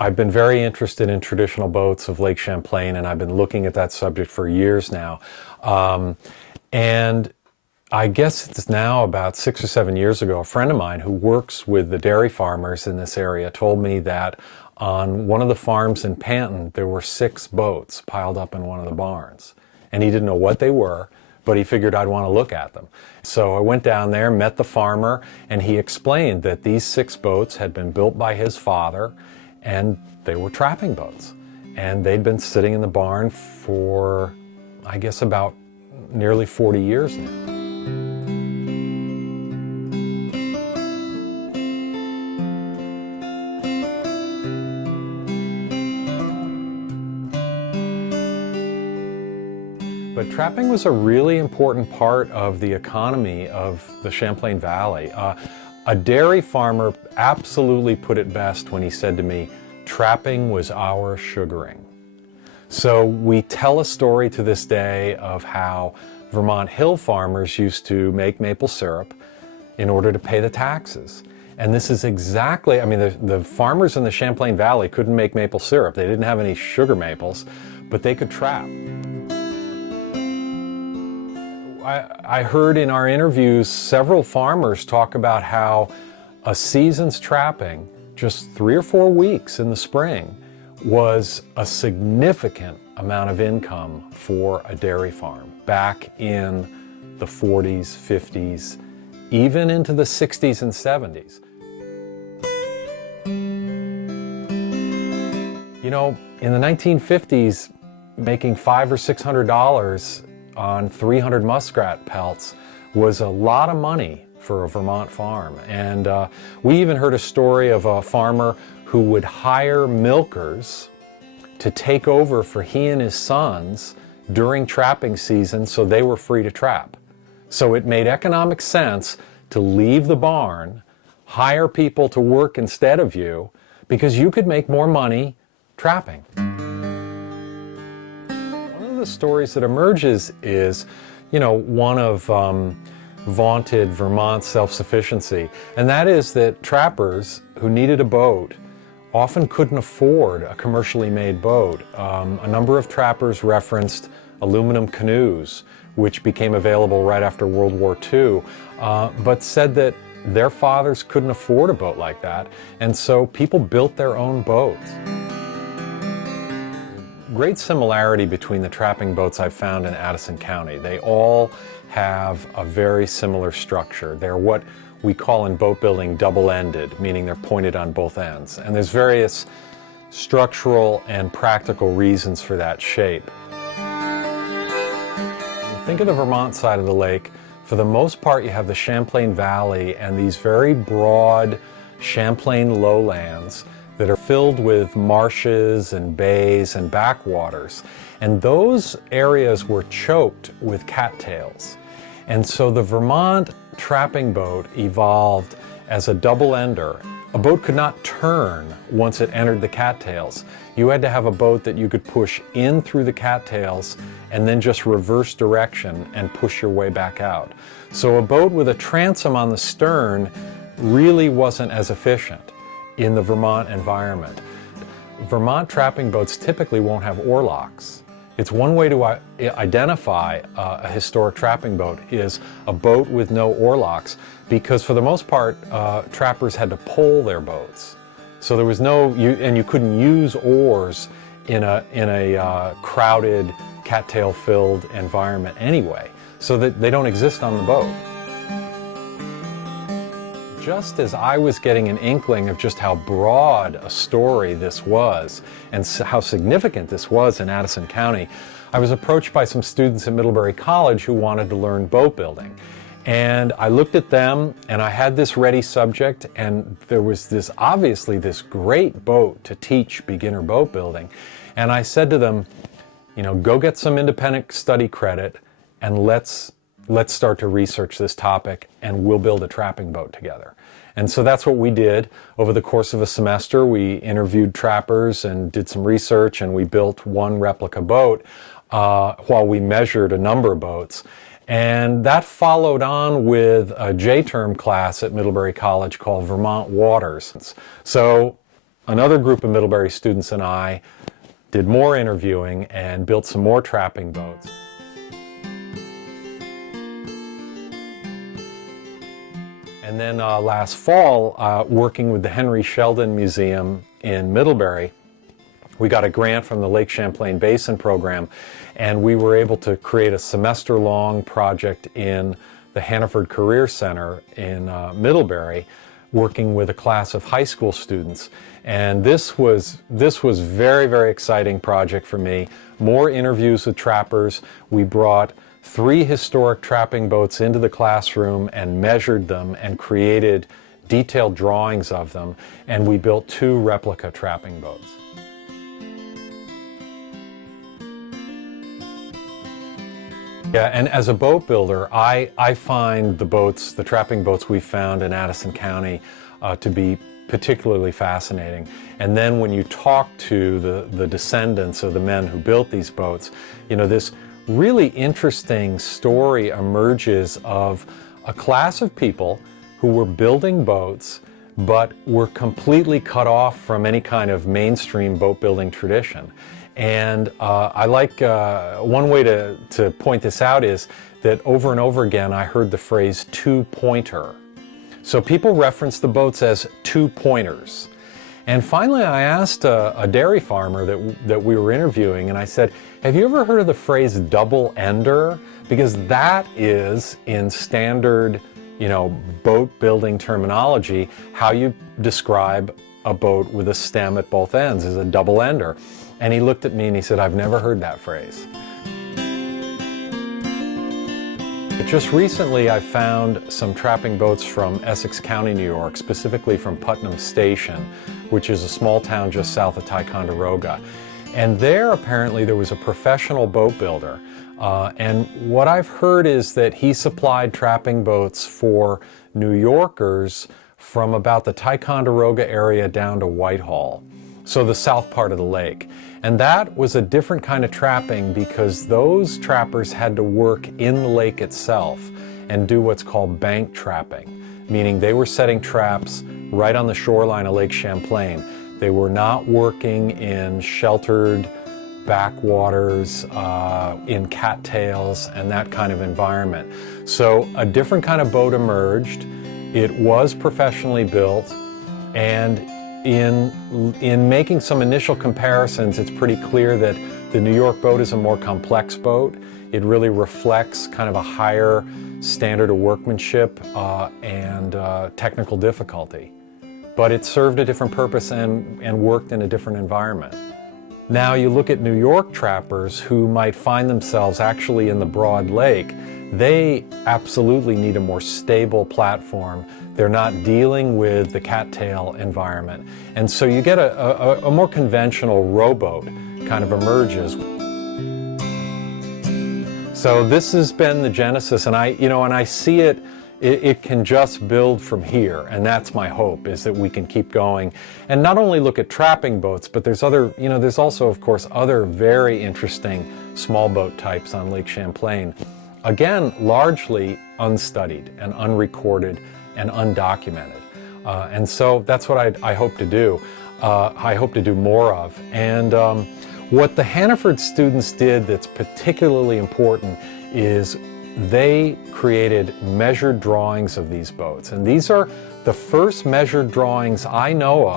I've been very interested in traditional boats of Lake Champlain, and I've been looking at that subject for years now. And I guess it's now about 6 or 7 years ago, a friend of mine who works with the dairy farmers in this area told me that on one of the farms in Panton, there were 6 boats piled up in one of the barns. And he didn't know what they were, but he figured I'd want to look at them. So I went down there, met the farmer, and he explained that these 6 boats had been built by his father, and they were trapping boats. And they'd been sitting in the barn for, I guess, about nearly 40 years now. But trapping was a really important part of the economy of the Champlain Valley. A dairy farmer absolutely put it best when he said to me, trapping was our sugaring. So we tell a story to this day of how Vermont hill farmers used to make maple syrup in order to pay the taxes. And this is exactly, I mean, the farmers in the Champlain Valley couldn't make maple syrup. They didn't have any sugar maples, but they could trap. I heard in our interviews several farmers talk about how a season's trapping, just 3 or 4 weeks in the spring, was a significant amount of income for a dairy farm back in the 40s, 50s, even into the 60s and 70s. You know, in the 1950s, making $500 or $600 on 300 muskrat pelts was a lot of money for a Vermont farm. And we even heard a story of a farmer who would hire milkers to take over for he and his sons during trapping season so they were free to trap. So it made economic sense to leave the barn, hire people to work instead of you, because you could make more money trapping. The stories that emerges is, you know, one of vaunted Vermont self-sufficiency, and that is that trappers who needed a boat often couldn't afford a commercially made boat. A number of trappers referenced aluminum canoes, which became available right after World War II, but said that their fathers couldn't afford a boat like that, and so people built their own boats. Great similarity between the trapping boats I've found in Addison County. They all have a very similar structure. They're what we call in boat building double-ended, meaning they're pointed on both ends. And there's various structural and practical reasons for that shape. Think of the Vermont side of the lake. For the most part, you have the Champlain Valley and these very broad Champlain lowlands that are filled with marshes and bays and backwaters. And those areas were choked with cattails. And so the Vermont trapping boat evolved as a double-ender. A boat could not turn once it entered the cattails. You had to have a boat that you could push in through the cattails and then just reverse direction and push your way back out. So a boat with a transom on the stern really wasn't as efficient in the Vermont environment. Vermont trapping boats typically won't have oarlocks. It's one way to identify a historic trapping boat is a boat with no oarlocks, because for the most part, trappers had to pole their boats. So there was no, and you couldn't use oars in a crowded, cattail-filled environment anyway, so that they don't exist on the boat. Just as I was getting an inkling of just how broad a story this was and how significant this was in Addison County, I was approached by some students at Middlebury College who wanted to learn boat building. And I looked at them and I had this ready subject, and there was obviously this great boat to teach beginner boat building. And I said to them, you know, go get some independent study credit and let's start to research this topic and we'll build a trapping boat together. And so that's what we did. Over the course of a semester, we interviewed trappers and did some research, and we built one replica boat while we measured a number of boats. And that followed on with a J-term class at Middlebury College called Vermont Waters. So another group of Middlebury students and I did more interviewing and built some more trapping boats. And then last fall, working with the Henry Sheldon Museum in Middlebury, we got a grant from the Lake Champlain Basin program, and we were able to create a semester-long project in the Hannaford Career Center in Middlebury, working with a class of high school students. And this was very, very exciting project for me. More interviews with trappers. We brought 3 historic trapping boats into the classroom and measured them and created detailed drawings of them. And we built 2 replica trapping boats. Yeah, and as a boat builder, I find the trapping boats we found in Addison County to be particularly fascinating. And then when you talk to the descendants of the men who built these boats, you know, this really interesting story emerges of a class of people who were building boats but were completely cut off from any kind of mainstream boat building tradition. And I like, one way to point this out is that over and over again I heard the phrase two-pointer. So people reference the boats as two-pointers. And finally I asked a dairy farmer that we were interviewing, and I said, have you ever heard of the phrase double-ender? Because that is, in standard, you know, boat building terminology, how you describe a boat with a stem at both ends is a double-ender. And he looked at me and he said, I've never heard that phrase. Just recently I found some trapping boats from Essex County, New York, specifically from Putnam Station, which is a small town just south of Ticonderoga. And there apparently there was a professional boat builder. And what I've heard is that he supplied trapping boats for New Yorkers from about the Ticonderoga area down to Whitehall, so the south part of the lake. And that was a different kind of trapping because those trappers had to work in the lake itself and do what's called bank trapping, meaning they were setting traps right on the shoreline of Lake Champlain. They were not working in sheltered backwaters, in cattails and that kind of environment. So a different kind of boat emerged. It was professionally built, and in making some initial comparisons, it's pretty clear that the New York boat is a more complex boat. It really reflects kind of a higher standard of workmanship and technical difficulty. But it served a different purpose and worked in a different environment. Now you look at New York trappers who might find themselves actually in the broad lake. They absolutely need a more stable platform. They're not dealing with the cattail environment. And so you get a more conventional rowboat kind of emerges. So this has been the genesis, and I see it can just build from here, and that's my hope, is that we can keep going and not only look at trapping boats, but there's also of course other very interesting small boat types on Lake Champlain. Again, largely unstudied and unrecorded and undocumented. And so that's what I hope to do. I hope to do more of. And what the Hannaford students did that's particularly important is they created measured drawings of these boats. And these are the first measured drawings I know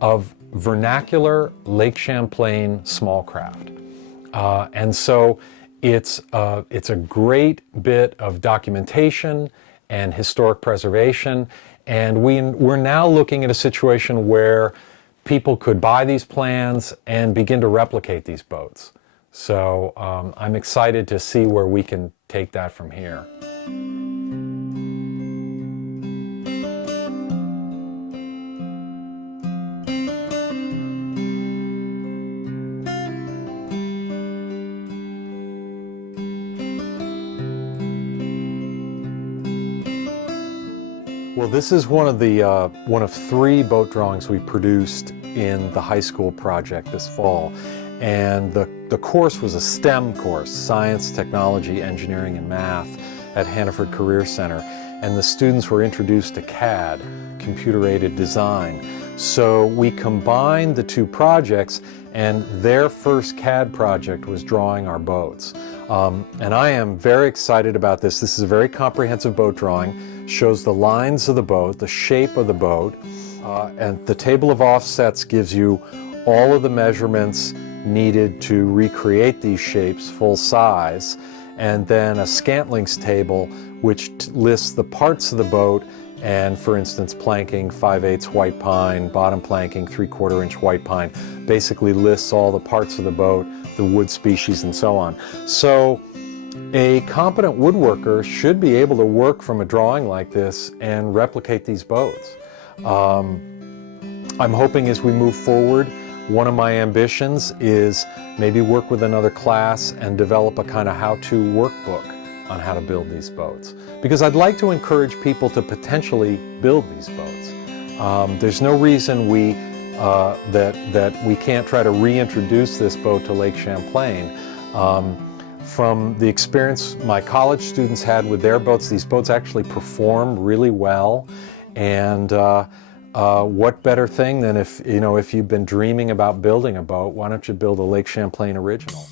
of vernacular Lake Champlain small craft. And so it's a great bit of documentation and historic preservation, and we're now looking at a situation where people could buy these plans and begin to replicate these boats. So I'm excited to see where we can take that from here. Well, this is one of 3 boat drawings we produced in the high school project this fall. And the course was a STEM course, Science, Technology, Engineering, and Math at Hannaford Career Center. and the students were introduced to CAD, computer-aided design. So we combined the two projects, and their first CAD project was drawing our boats. And I am very excited about this. This is a very comprehensive boat drawing, shows the lines of the boat, the shape of the boat, and the table of offsets gives you all of the measurements needed to recreate these shapes full size, and then a scantlings table which lists the parts of the boat, and for instance planking 5/8 white pine, bottom planking 3/4 inch white pine, basically lists all the parts of the boat, the wood species and so on. So a competent woodworker should be able to work from a drawing like this and replicate these boats. I'm hoping as we move forward, one of my ambitions is maybe work with another class and develop a kind of how-to workbook on how to build these boats. Because I'd like to encourage people to potentially build these boats. There's no reason that we can't try to reintroduce this boat to Lake Champlain. From the experience my college students had with their boats, these boats actually perform really well. And what better thing than if you've been dreaming about building a boat, why don't you build a Lake Champlain original?